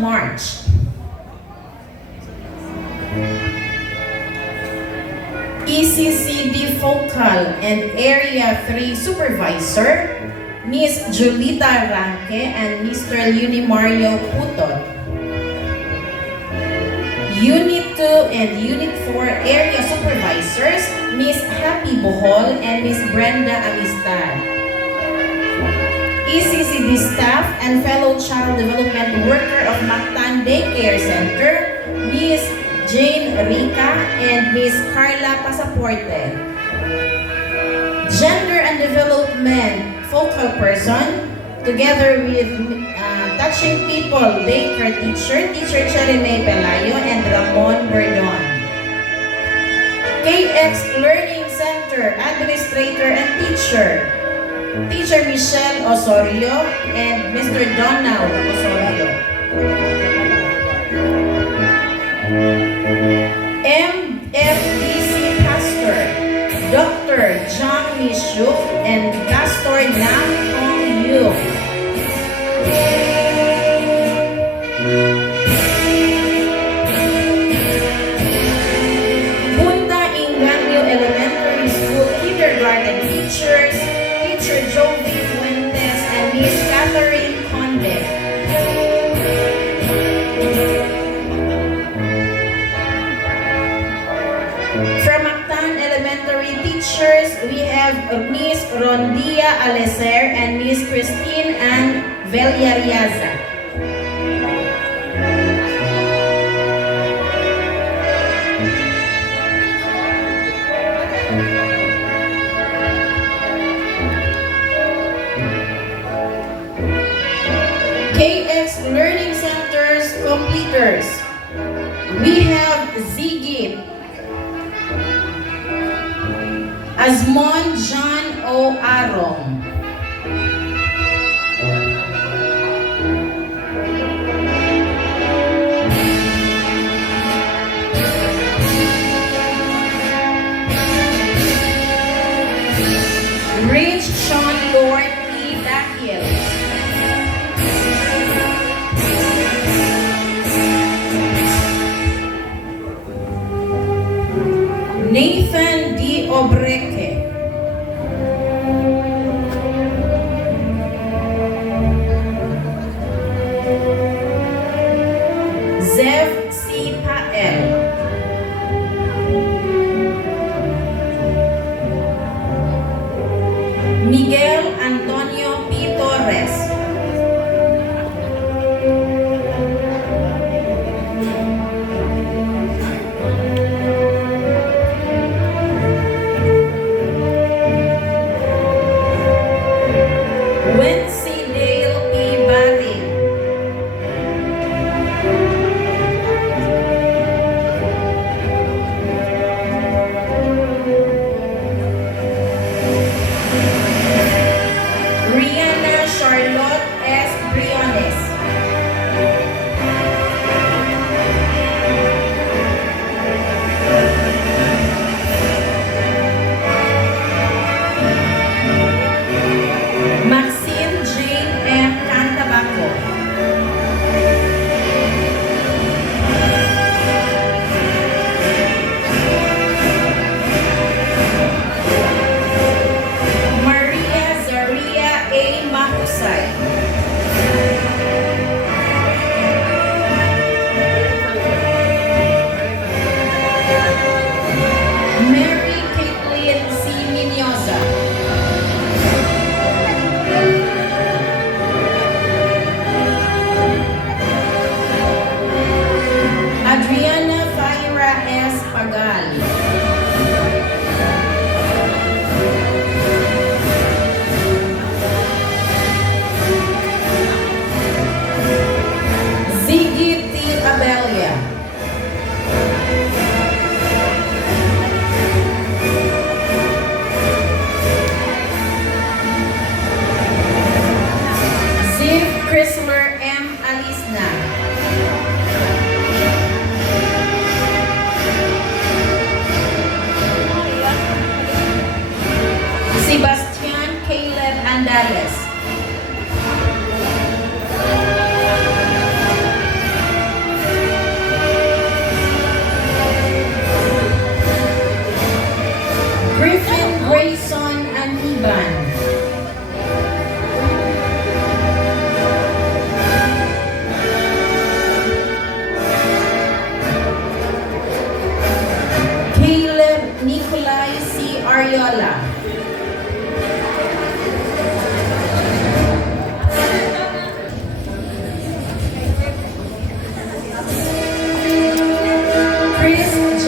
March. ECCD Focal and Area 3 Supervisor, Ms. Julita Ranque and Mr. Mario Putot. Unit 2 and Unit 4 Area Supervisors, Ms. Happy Bohol and Ms. Brenda Amistad. ECCD staff and fellow child development worker of Mactan Daycare Center, Ms. Jane Rica and Ms. Carla Pasaporte. Gender and Development Focal Person, together with Touching People Daycare Teacher, Teacher Cherime Pelayo and Ramon Berdon. KX Learning Center Administrator and Teacher, Teacher Michelle Osorio and Mr. Donald Osorio. MFDC Pastor, Dr. John Mishuk and Pastor Nam Hong Yu. Punta Inganyo Elementary School Kindergarten Teachers, Teacher Jovi Fuentes and Miss Catherine Conde. From Mactan Elementary Teachers, we have Miss Rondia Alecer and Miss Christine Ann Vellariaza. KX Learning Centers Completers, we have Ziggy Asmon John O. Arong. Rich Sean Lord P. Dakil. Nathan D. Obreke. Zev C. Pael. Miguel Antonio P. Torres. Wency Dale P. Barry.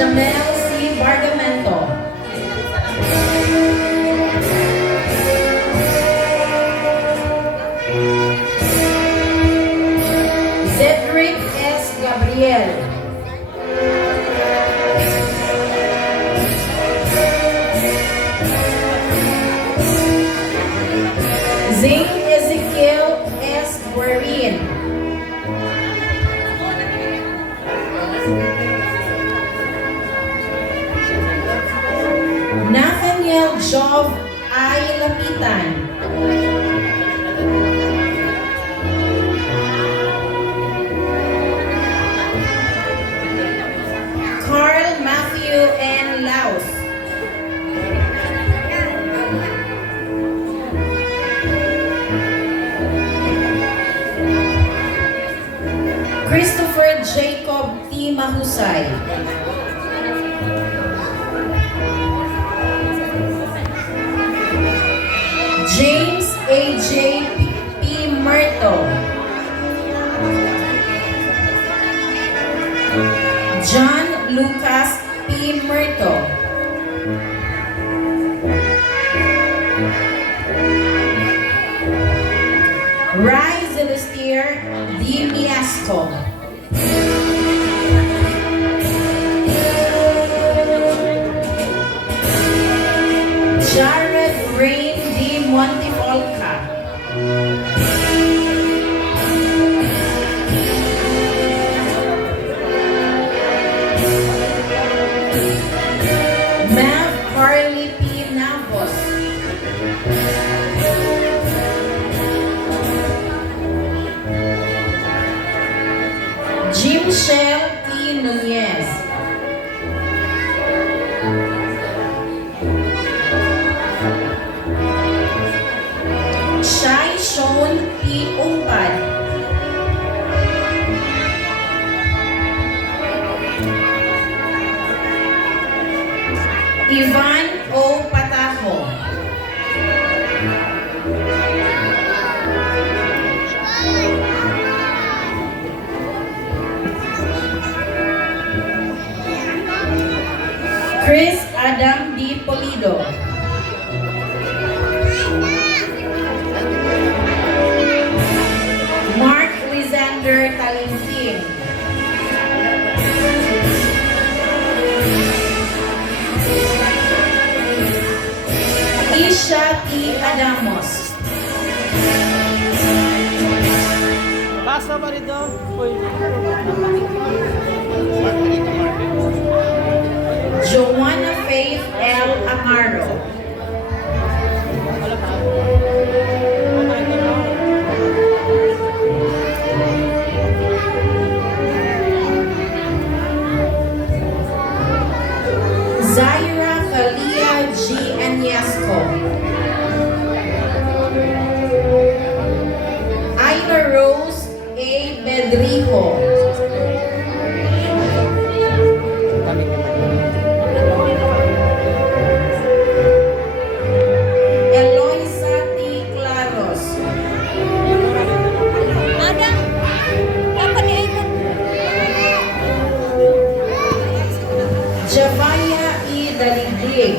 Jamel C. Bargamento. Cedric S. Gabriel. Zane Ezekiel S. Guerin. Nathaniel Jov I. Lapitan. Carl Matthew N. Laos. Christopher Jacob T. Mahusay. James A.J. P. Myrtle. John Lucas P. Myrtle. Rai Zelestier D. Miasco. Jared Rain D. Montefolca. Mav Carly P. Navos. Jim Shell T. Nunez. Shai Sean P. Umpad. Ivan O. Patajo. Chris Adam D. Polido. Mark Lisander Talinting. Isha T. Adamos. Pasa ba rito? Uy. Joanna Faith L. Amaro. Zaira Kalia G. Anyasco. Ina Rose A. Bedrijo. Eloisa T. Claros. Ada. Apa ni ikut? Javaya E. Daligdig.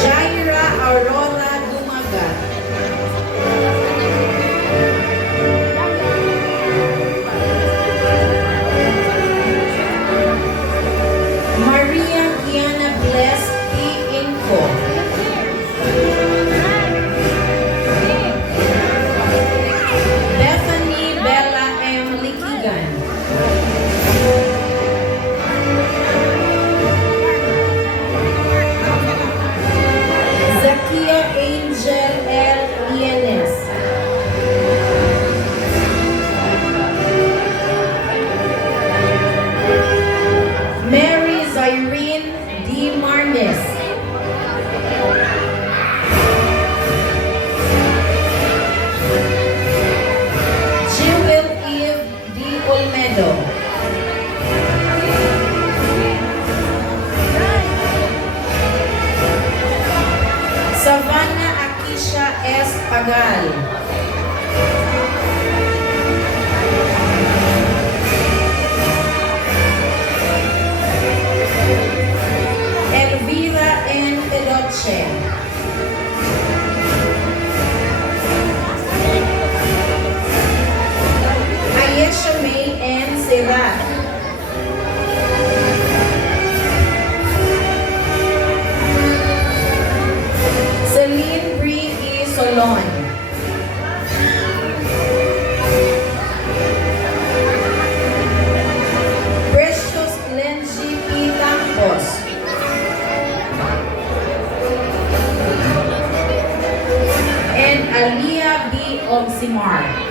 Jaira Aurora Dumaga. Maria Kiana Bless P. Inco. Bethany Bella M. Likigan. Zakia Angel L. Ienes. Mary Zyrene D. Marnes. Jewel Eve D. Olmedo. Savannah Akisha S. Pagal. Elvira and Peloche. Ayesha May and Sirat. Celine Brie E. Solon. Precious Lenji P. Campos. And Aliyah B. Ogsimar.